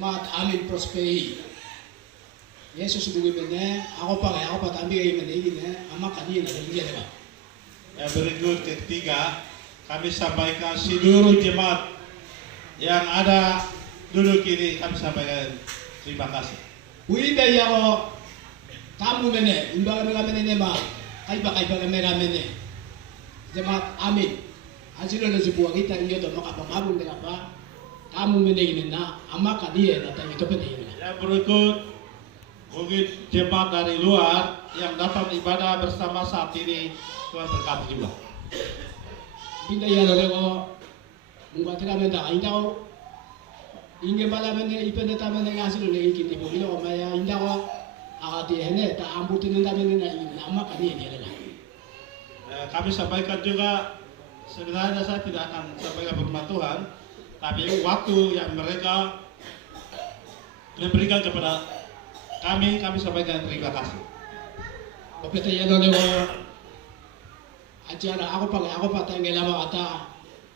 jemaat Amin Prosperi. Yesus dulu ini, aku tambi ini, amak kadi ada dia deh. Yang berikut ketiga, kami sampaikan seluruh jemaat yang ada duduk ini, kami sampaikan terima kasih. Uida yao tamu mene, imbaga mene ma, kaiba mene. Jemaat Amin. Hasil na sebuah kita iyo do makapangabon dengan apa? Tamu mene ini na, amak kadi datang itu penting. Yang berikut mungkin jemaat dari luar yang datang ibadah bersama saat ini, Tuhan berkati juga. Pindah ya lego, mungkin kami dah indau, ingin pada mana ipende tamen yang hasil lagi kita boleh orang ya indau, agak ini tak ambutin tamen ini nama kami ini adalah. Kami sampaikan juga, sebenarnya saya tidak akan sampaikan firman Tuhan, tapi waktu yang mereka memberikan kepada kami sampaikan terima kasih. Bapeta ya lego. Acara aku pakai ngelama kata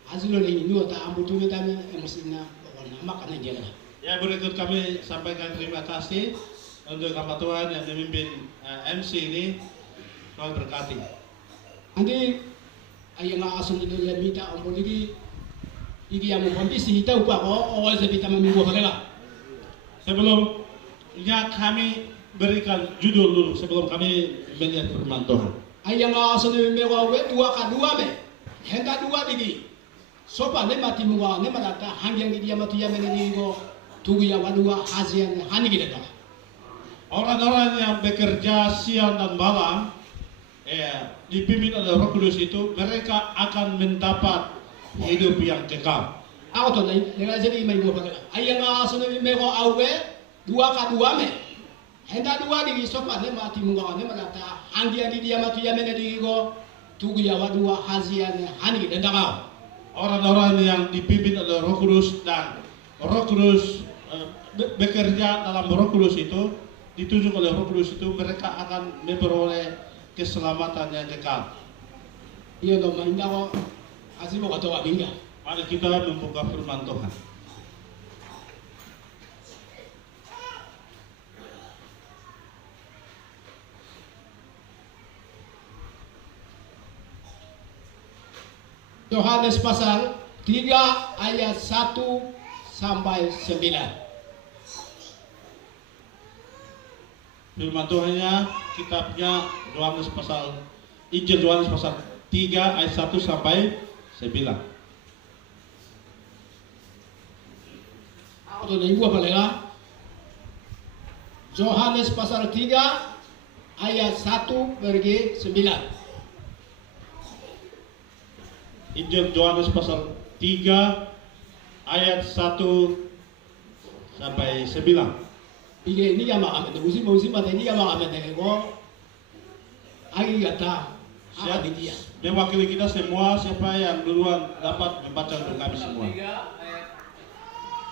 hasil ini nu tak ambutu kita emosinya warna makan aja lah. Ya berikut kami sampaikan terima kasih untuk hamba Tuhan yang memimpin MC ini, Tuhan berkati. Nanti ayah nggak asal itu dia minta ampun ini yang mengkondisi tahu pak awal saya minta meminggu mereka. Sebelumnya kami berikan judul dulu sebelum kami melihat firman Tuhan. Ayah nggak asal itu mereka dua me, hendak dua digi. Sopa ne mati muka ne malata hangyang dia mati ya menini go tugu ya wadua hazian hani kita dah. Orang-orang yang bekerja siang dan malam dipimpin oleh Roh Kudus itu, mereka akan mendapat hidup yang kekal. Aku tuh dengan jadi main gua pakai. Ayah nggak asal itu mereka awe dua me. Hendak dua digi sopa ne mati muka ne malata hangyang dia mati ya menini go tugu ya wadua hazian hani kita dah. Orang-orang yang dipimpin oleh Roh Kudus dan Roh Kudus bekerja dalam Roh Kudus itu, ditunjuk oleh Roh Kudus itu, mereka akan memperoleh keselamatan yang kekal. Iya dong, mainnya kok asli mau kata wabingga. Mari kita membuka firman Tuhan. Yohanes pasal 3 ayat 1 sampai 9. Firman Tuhannya, kitabnya Injil Yohanes pasal 3 ayat 1 sampai 9. Aku tuh ibu apa lega? Yohanes pasal 3 ayat 1 pergi 9. Injil Yohanes pasal 3 ayat 1 sampai 9. Ini yang makan musim mata ini yang makan kok. Agi kata apa dia? Mewakili kita semua, siapa yang duluan dapat membaca untuk kami semua. 3 ayat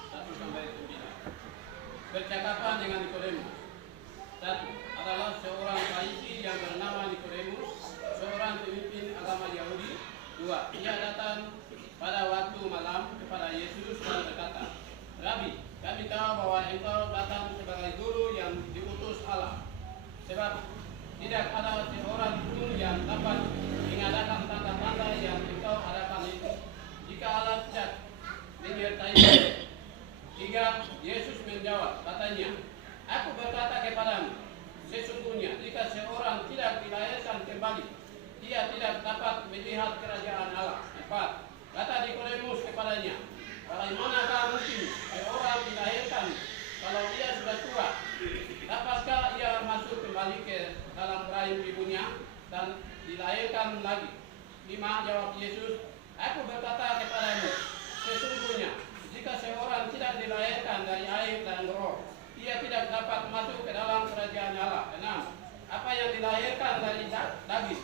1 sampai 9. Bercakapan dengan Nikodemus. Satu adalah seorang Farisi yang bernama Nikodemus, seorang pemimpin agama Yahudi. 2. Ia datang pada waktu malam kepada Yesus dan berkata, Rabi, kami tahu bahwa engkau datang sebagai guru yang diutus Allah. Sebab tidak ada seorang pun yang dapat mengadakan tanda-tanda yang engkau adakan itu, jika Allah tidak menyertainya. 3. Yesus menjawab, katanya, Aku berkata kepadamu, sesungguhnya jika seorang tidak dilahirkan kembali, dia tidak dapat melihat kerajaan Allah. 4. Kata Nikodemus kepadanya, bagaimanakah mungkin seorang dilahirkan kalau ia sudah tua? Dapatkah ia masuk kembali ke dalam rahim ibunya dan dilahirkan lagi? 5. Jawab Yesus, Aku berkata kepadamu, sesungguhnya jika seorang tidak dilahirkan dari air dan roh, ia tidak dapat masuk ke dalam kerajaan Allah. 6. Apa yang dilahirkan dari daging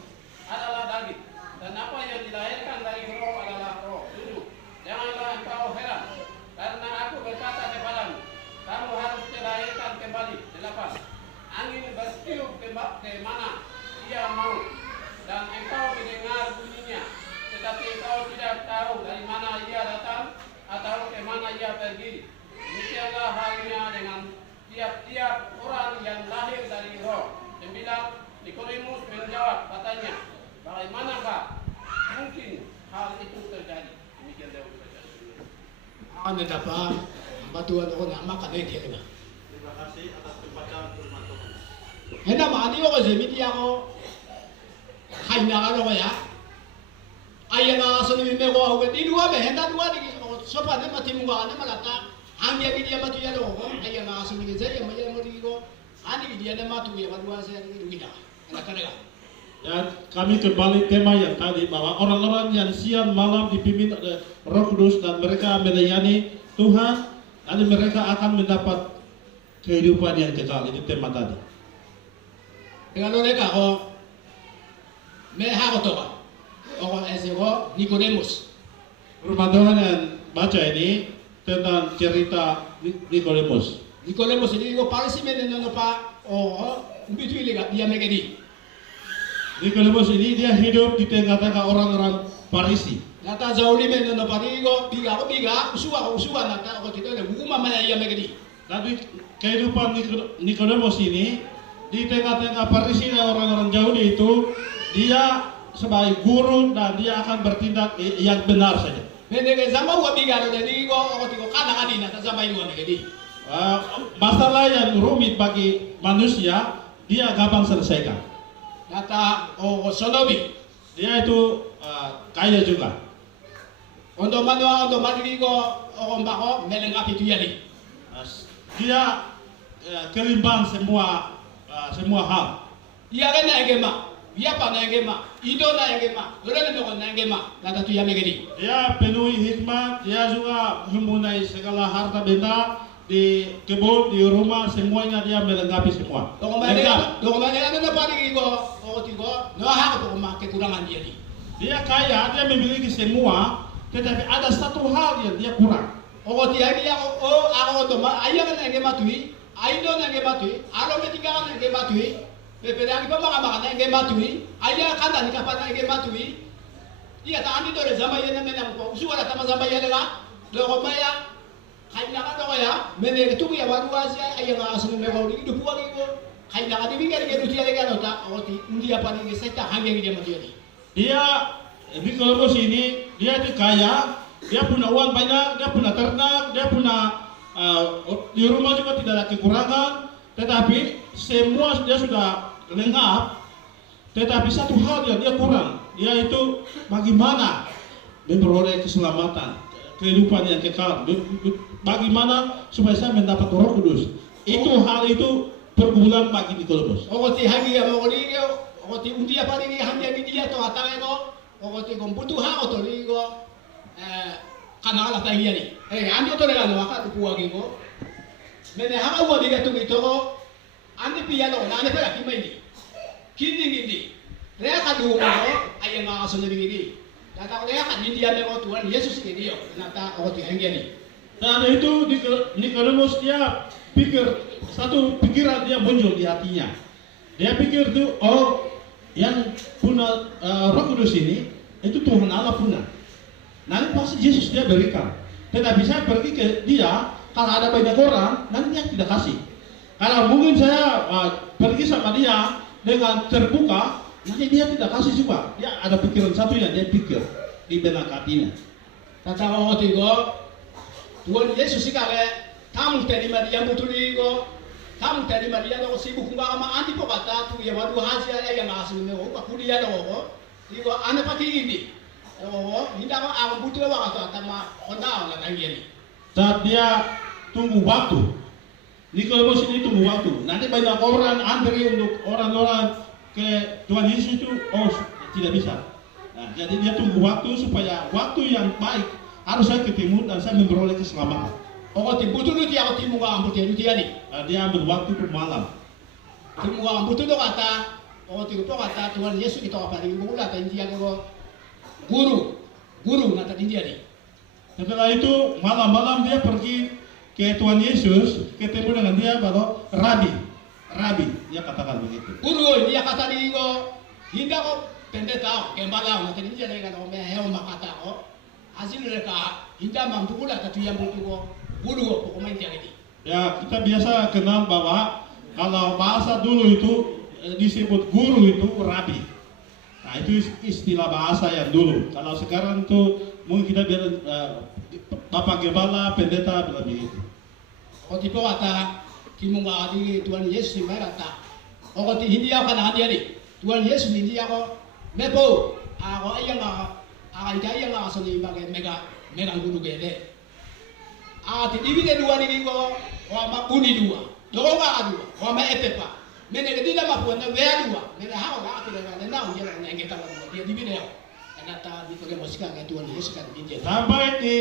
adalah daging, dan apa yang dilahirkan dari roh adalah roh. 7. Janganlah engkau heran, karena aku berkata kepadamu, kamu harus dilahirkan kembali. 8. Angin bertiup ke mana ia mau, dan engkau mendengar bunyinya, tetapi engkau tidak tahu dari mana ia datang atau ke mana ia pergi. Demikianlah halnya tiap-tiap orang yang lahir dari roh. 9. Nikodemus menjawab, katanya, bagaimanakah mungkin hal itu terjadi? Demikian jawab saudara. Ano na pa, batuan ako na makaneke na. Terima kasih atas pembacaan firman Tuhan. Hena mani ako sa miti ako, hay na ano kaya? Ay nga sa nimi ko ako, di duwa be, hena duwa di ko, so pa na matimunga na malata, ang yagi dia matuya do ko, ay nga sa nimi sa maya mo di ko, ani dia na matuya kadua sa di duwida. Ana talaga. Dan kami kembali tema yang tadi bahwa orang-orang yang siang malam dipimpin oleh Roh Kudus dan mereka melayani Tuhan, nanti mereka akan mendapat kehidupan yang kekal. Itu tema tadi. Dengan mereka ako, may hako to ka. Ako ese ko, Nikodemus. Firman Tuhan yang baca ini tentang cerita Nikodemus. Nikodemus ini ko parisi meneno pa, o umbitu iliga dia megedi. Nikodemus ini dia hidup di tengah-tengah orang-orang Farisi. Nata zauli meneno pa ko, biga ko biga, usuwa nata ako tito le guma mana dia megedi. Tapi kehidupan Nikodemus ini di tengah-tengah Farisi dan orang-orang Yahudi itu, dia sebagai guru dan dia akan bertindak yang benar saja. Menege zamba wa biga le ko, ako tiko kana kadi nata zamba iwa megedi. Masalah yang rumit bagi manusia, dia gampang selesaikan. Nata o sonobi. Dia itu kaya juga. Ondo manwa ondo madri ko o mbako melengapi tuyali. Dia kelimbang semua hal. Iya kan na egema. Iya pa na egema. Ido na egema. Dole na na egema. Nata tuyali megedi. Dia penuhi hikmat. Dia juga mempunyai segala harta benda di kebun, di rumah, semuanya dia melengkapi semua. Lengkap. Dokumen na pari ko o tiko no ha ko ma kekurangan dia ni. Dia kaya, dia memiliki semua, tetapi ada satu hal yang dia kurang. O ti ai dia o ako to ma aya kan egema tui. Ai do na egema tui. Aro me tinggal kan egema tui. Pepe lagi pa mga na egema tui. Aya kanda ni kapana egema tui. Iya ta andi dole zama yena menam ko. Suara tama zama yena ga. Do maya kaya ka to kaya mene tu ya waru asia aya nga asu me ko di duwa ni ko kaya ka di bigar ke dutia le ga nota o ti undi apa ni seta hange dia mati ni. Dia Nikodemus ini dia itu kaya, dia punya uang banyak, dia punya ternak, dia punya di rumah juga tidak ada kekurangan, tetapi semua dia sudah lengkap, tetapi satu hal yang dia kurang, yaitu bagaimana memperoleh keselamatan, kehidupan yang kekal, bagaimana supaya saya mendapat Roh Kudus. Itu hal itu pergumulan bagi Nikodemus. O ti hange ya mo ni o ti undi apa ni hange dia to atake ko o ti komputu ha o to ni ko kana ala ta hiari. Andi to le ano aka tu kuagi ko. Mene ha wa diga tu to ko andi piano na ne pera kimaindi. Kindi. Re ka du ko ay nga aso ni bigi. Tata ko ya kan dia me ko Tuhan Yesus ke dia. Nata o ti hange ni. Dan itu Nikodemus dia pikir, satu pikiran dia muncul di hatinya. Dia pikir tuh, oh yang punya Roh Kudus ini itu Tuhan Allah punya. Nanti pasti Yesus dia berikan. Tetapi saya pergi ke dia, kalau ada banyak orang, nanti dia tidak kasih. Kalau mungkin saya pergi sama dia dengan terbuka, nanti dia tidak kasih juga. Dia ada pikiran satu yang dia pikir di benak hatinya. Tata ko ti ko Tuhan Yesus ikale tamu tadi Maria mutuli ko tamu tadi Maria ko sibu kunga ama anti po kata tu ya wadu hasia ya yang asu ne ko kuliah ko iko ane pati ini ko hinda ko ang butu wa ka tama onda na tangiani. Saat dia tunggu waktu, Nikodemus ini tunggu waktu. Nanti banyak orang antri untuk orang-orang ke Tuhan Yesus itu, oh tidak bisa. Nah, jadi dia tunggu waktu supaya waktu yang baik harus saya ketemu dan saya memperoleh keselamatan. O ti butu nu ti ako ti munga ambuti nu ti ani. Dia ambil waktu per malam. Ti munga ambutu do kata o ti po kata Tuhan Yesus kita apa di bula ta india ko guru nata india ni. Setelah itu malam-malam dia pergi ke Tuhan Yesus, ketemu dengan dia baru Rabi, dia katakan begitu. Guru dia kata di ko hinda ko pendeta kembala nata india ni kan o me heo makata ko. Hasil mereka hinda mampu pula tapi yang butuh ko guru ko pemain dia ini. Ya, kita biasa kenal bahwa kalau bahasa dulu itu disebut guru itu rabi. Nah, itu istilah bahasa yang dulu. Kalau sekarang tuh mungkin kita bilang Bapak Gembala, pendeta bilang begitu. O tipo kata kimunga di Tuhan Yesus ni merata. O ti hindi ako kanahandi ani. Tuhan Yesus hindi ako mepo. Ako ayang nga suni bagai mega guru gede. Ti divide dua ni ko o ma uni dua. Doko nga dua. O ma etepa. Mene ke dila ma puana wea dua. Mene hao ga ati na na unjela na ngeta wa dia divide yo. Nata di ko musika ke Tuhan Yesus kan dia. Sampai di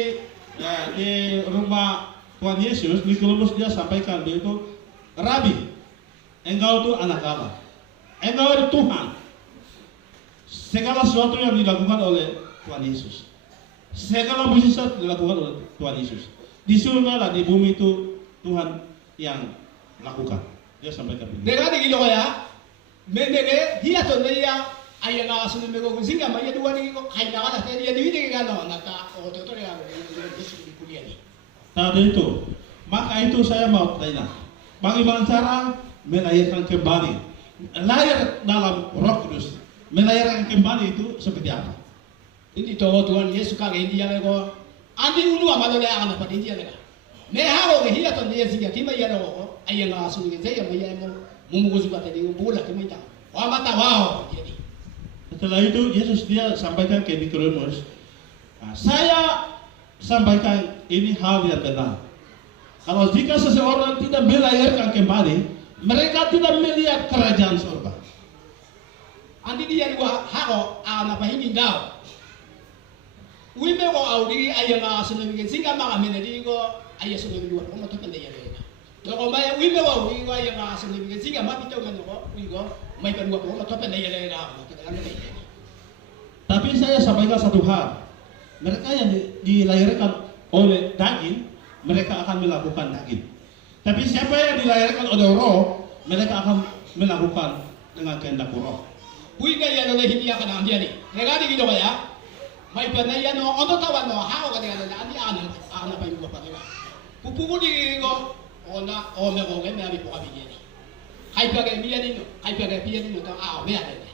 rumah Tuhan Yesus, Nikodemus dia sampaikan dia itu, Rabi, engkau itu anak Allah, engkau itu Tuhan. Segala sesuatu yang dilakukan oleh Tuhan Yesus, segala mujizat dilakukan oleh Tuhan Yesus. Di surga dan di bumi itu Tuhan yang lakukan. Dia sampaikan begini. Dengan ini ya, mendengar dia tuh dia ayah nggak asal mereka kusinga, maya dua ni kok kain nak ada dia divide kan, nata otot ya, Yesus di kuliah ni. Tadi itu, maka itu saya mau tanya, bagaimana cara melahirkan kembali? Lahir dalam Roh Kudus, melahirkan kembali itu seperti apa? Ini tahu Tuhan Yesus kagak India lego, andi ulu amal oleh anak pada India lega. Mehago ke hiya tuh dia sih kima ya logo, ayah nggak asal ni saya maya mau mumugus juga tadi umbula kima itu, wah mata wow jadi. Setelah itu Yesus dia sampaikan ke Nikodemus, saya sampaikan ini hal yang benar. Kalau jika seseorang tidak melahirkan kembali, mereka tidak melihat kerajaan surga. Andi dia dua haro anak pahingi dau. Wime ko audi ayah nggak asal ni sehingga mga menadi ko ayah sudah dua, ko matu pendek ya lena. Doko maya wime ko wime ayah nggak asal ni sehingga mati tahu mana ko wime may kedua ko matu pendek ya lena. Tapi saya sampaikan satu hal. Mereka yang dilahirkan oleh daging, mereka akan melakukan daging. Tapi siapa yang dilahirkan oleh roh, mereka akan melakukan dengan kehendak roh. Wih gaya oleh hindi akan dia ni. Mereka di gitu ya. May panaya no, untuk tawan no, hao ka dengan andi anak apa yang gua pakai. Pupu di go, ona ome go ke meabi po kabi ni. Hai pakai dia ni no, hai pakai dia ni no, tak me ada ni.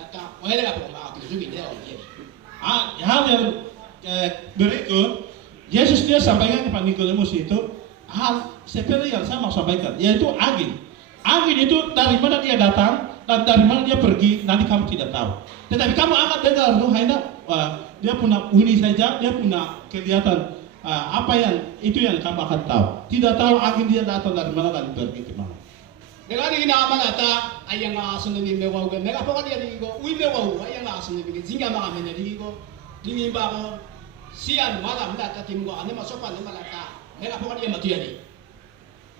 Lata, oleh apa ma aku juga dia ni. Hal yang berikut, Yesus dia sampaikan kepada Nikodemus itu hal seperti yang saya mau sampaikan, yaitu angin. Angin itu dari mana dia datang dan dari mana dia pergi, nanti kamu tidak tahu. Tetapi kamu akan dengar, dia punya bunyi saja, dia punya kelihatan apa yang itu yang kamu akan tahu. Tidak tahu angin dia datang dari mana dan pergi ke mana. Dengan ini nama nata ayang asun ni mewa gue, mereka pokok dia di go, ui mewa ayang asun ni bikin sehingga makan mana di go, dingin bago. Sian malam data tim gua ane masuk ane malata. Mereka pokok dia mati jadi.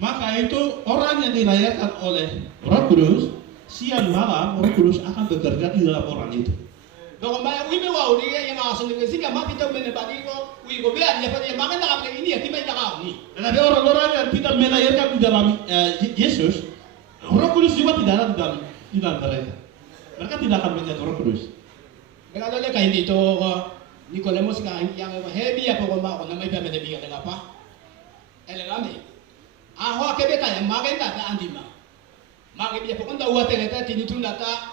Maka itu orang yang dilahirkan oleh Roh Kudus, siang malam Roh Kudus akan bekerja di dalam orang itu. Doko maya ui mewa uli yang asun ni sehingga mati tahu mana bagi go, ui go biar dia pada makan tak apa ini ya timai tak kau ni. Tetapi orang-orang yang tidak melahirkan di dalam Yesus, Roh Kudus juga tidak ada di dalam mereka. Mereka tidak akan melihat Roh Kudus. Mereka ada kain itu Nikodemus yang hebi apa kau mau nama ibu mana biar dengan apa? Elegami. Ahwa kebeta yang makan data andima. Makan biar pokok tahu apa kata tini tu data.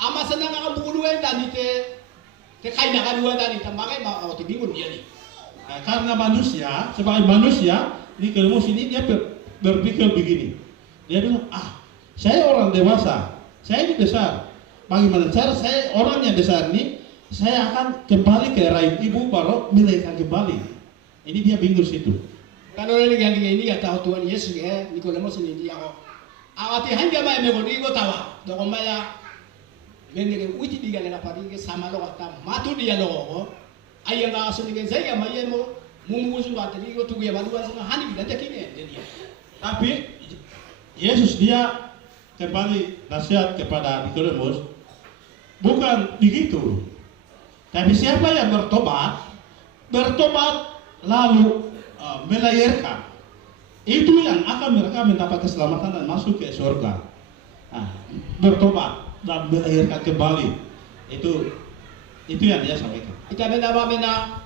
Ama senang akan bukuluan tadi te kain akan dua tadi. Makan mau te bingung dia ni. Karena manusia, sebagai manusia, Nikodemus ini dia berpikir begini. Dia bilang, saya orang dewasa, saya ini besar. Bagaimana cara saya orang yang besar ini? Saya akan kembali ke rahim ibu baru melahirkan kembali. Ini dia bingung situ. Kalau lagi ini ya tahu Tuhan Yesus ya, Nikodemus ini dia kok. Awati hanya mai megodi ko tawa. Doko maya menege uji diga lega padi ke sama lo kata matu dia lo ko. Ayang ga asu diga saya maya mo mumusu bateri ko tugu ya baluan sana hani dan kini dia. Tapi Yesus dia kembali nasihat kepada Nikodemus bukan begitu. Tapi siapa yang bertobat lalu melahirkan, itu yang akan mereka mendapat keselamatan dan masuk ke surga. Bertobat dan melahirkan kembali, itu yang dia sampaikan. Kita mena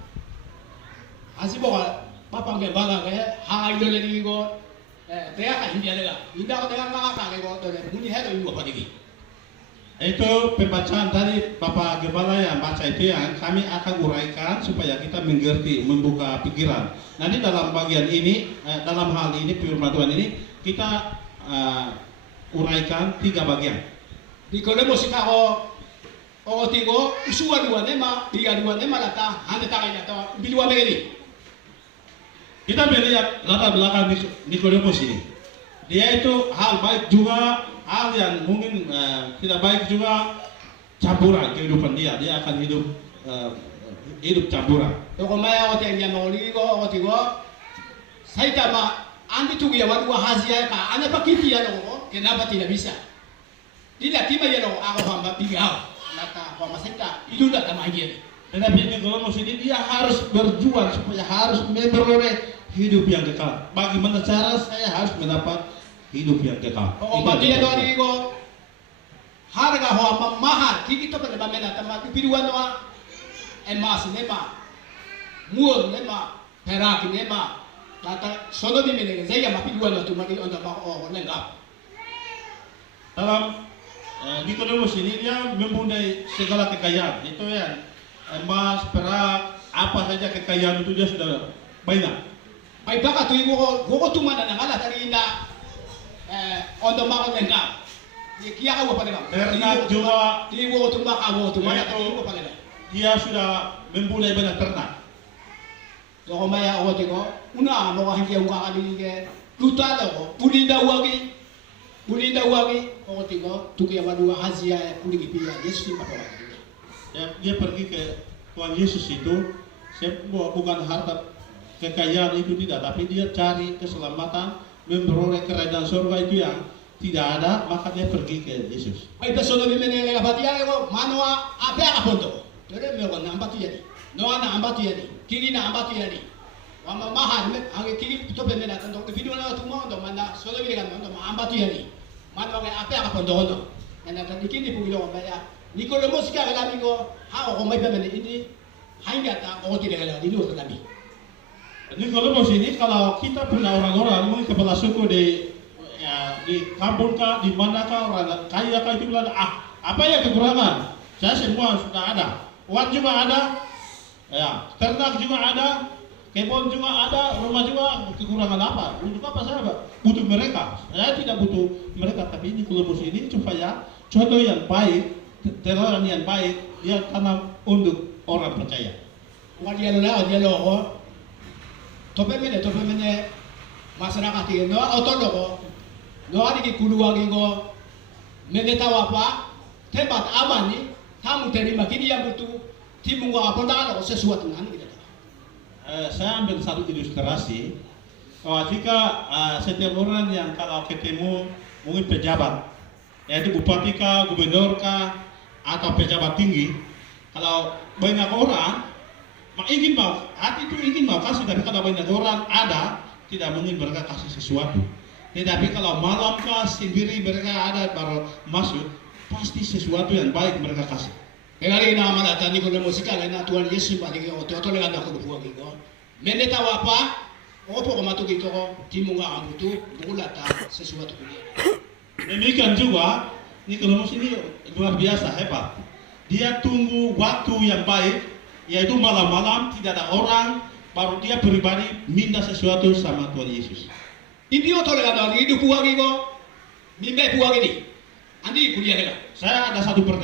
asih bawa papang gembala ke hai dole ni go tea ka India lega inda ko tea ka go dole muni hero ibu apa lagi. Itu pembacaan tadi Bapak Gembala yang baca itu yang kami akan uraikan supaya kita mengerti, membuka pikiran. Nanti dalam bagian ini, dalam hal ini firman Tuhan ini kita uraikan 3 bagian. Di kole musika o tigo usua dua nema tiga dua nema lata hande takanya to bilua begini. Kita melihat latar belakang Nikodemus ini. Dia itu hal baik juga, hal yang mungkin tidak baik juga, campuran kehidupan dia. Dia akan hidup campuran. Toko maya o te nya moli go o tigo Saitama andi tugu ya wadua hazia ka ane pakiti ya lo kenapa tidak bisa? Tidak tiba ya lo aku hamba tinggal. Nata hamba saita itu dah tamai dia. Tetapi Nikodemus ini dia harus berjuang supaya harus memperoleh hidup yang kekal. Bagaimana cara saya harus mendapat hidup yang kekal? Oh, dia doa ni go harga hoa mahal kiki to pada bamena tempat piduan doa emas nema mur nema perak nema kata sono bimene saya ma piduan tu mati untuk mau lengkap. Dalam Nikodemus ini dia mempunyai segala kekayaan. Itu ya emas, perak, apa saja kekayaan itu dia sudah banyak. Ay baka tu go tu mana ngala tadi ina untuk mau lengkap. Kia kau apa lengkap? Ternak juga. Di go tu maka go tu mana tadi go apa lengkap? Dia sudah mempunyai banyak ternak. Loko maya o tigo una mo ka hingi uka kali ke luta lo pulinda wagi o tigo tuki amadua hazia pulingi pia Yesus apa Dia pergi ke Tuhan Yesus itu bukan harta kekayaan itu tidak, tapi dia cari keselamatan, memperoleh kerajaan surga itu yang tidak ada, maka dia pergi ke Yesus. Ay persono bimene le apatia ko manoa apa aponto. Tere me ko namba tu yani. Noa na amba tu yani. Kiri na amba tu yani. Wama mahal me ange kiri to bemene na tanto video na tu mo ndo mana solo bile kan ndo amba tu yani. Manoa ke apa aponto ndo. Nana tandikini pugilo ko ya. Nikodemus ka kami ko ha ko mai bemene ini hingga ta ko tidak ada di luar kami. Nikodemus ini kalau kita punya orang-orang mungkin kepala suku di kampung kah, di mana kah, orang kaya kah itu bilang apa ya kekurangan? Saya semua sudah ada, uang juga ada, ya ternak juga ada, kebun juga ada, rumah juga, kekurangan apa? Untuk apa saya butuh mereka? Saya tidak butuh mereka, tapi Nikodemus ini supaya contoh yang baik, teladan yang baik dia tanam untuk orang percaya. Dia lo tope mene masyarakat ini no otono ko no ada di kuluangi ko mene tahu apa tempat aman nih kamu terima kini yang butuh timu apa tangan sesuatu nan kita. Saya ambil satu ilustrasi bahwa jika setiap orang yang kalau ketemu mungkin pejabat, yaitu bupati kah, gubernur kah, atau pejabat tinggi, kalau banyak orang hati itu ingin mau kasih, tapi kalau banyak orang ada, tidak mungkin mereka kasih sesuatu. Tetapi kalau malam kah sendiri mereka ada baru masuk, pasti sesuatu yang baik mereka kasih. Kali nama mana tadi kalau musika lain Tuhan Yesus balik ke otot dengan aku buat gitu. Mene tahu apa? Opo komatu gitu ko timu nggak kamu tuh bulat sesuatu punya. Demikian juga Nikodemus ini luar biasa hebat. Dia tunggu waktu yang baik, yaitu malam-malam tidak ada orang, baru dia pribadi minta sesuatu sama Tuhan Yesus. Ini otot dengan hidup buat gitu. Mimpi buat ini. Andi kuliah dengan. Saya ada satu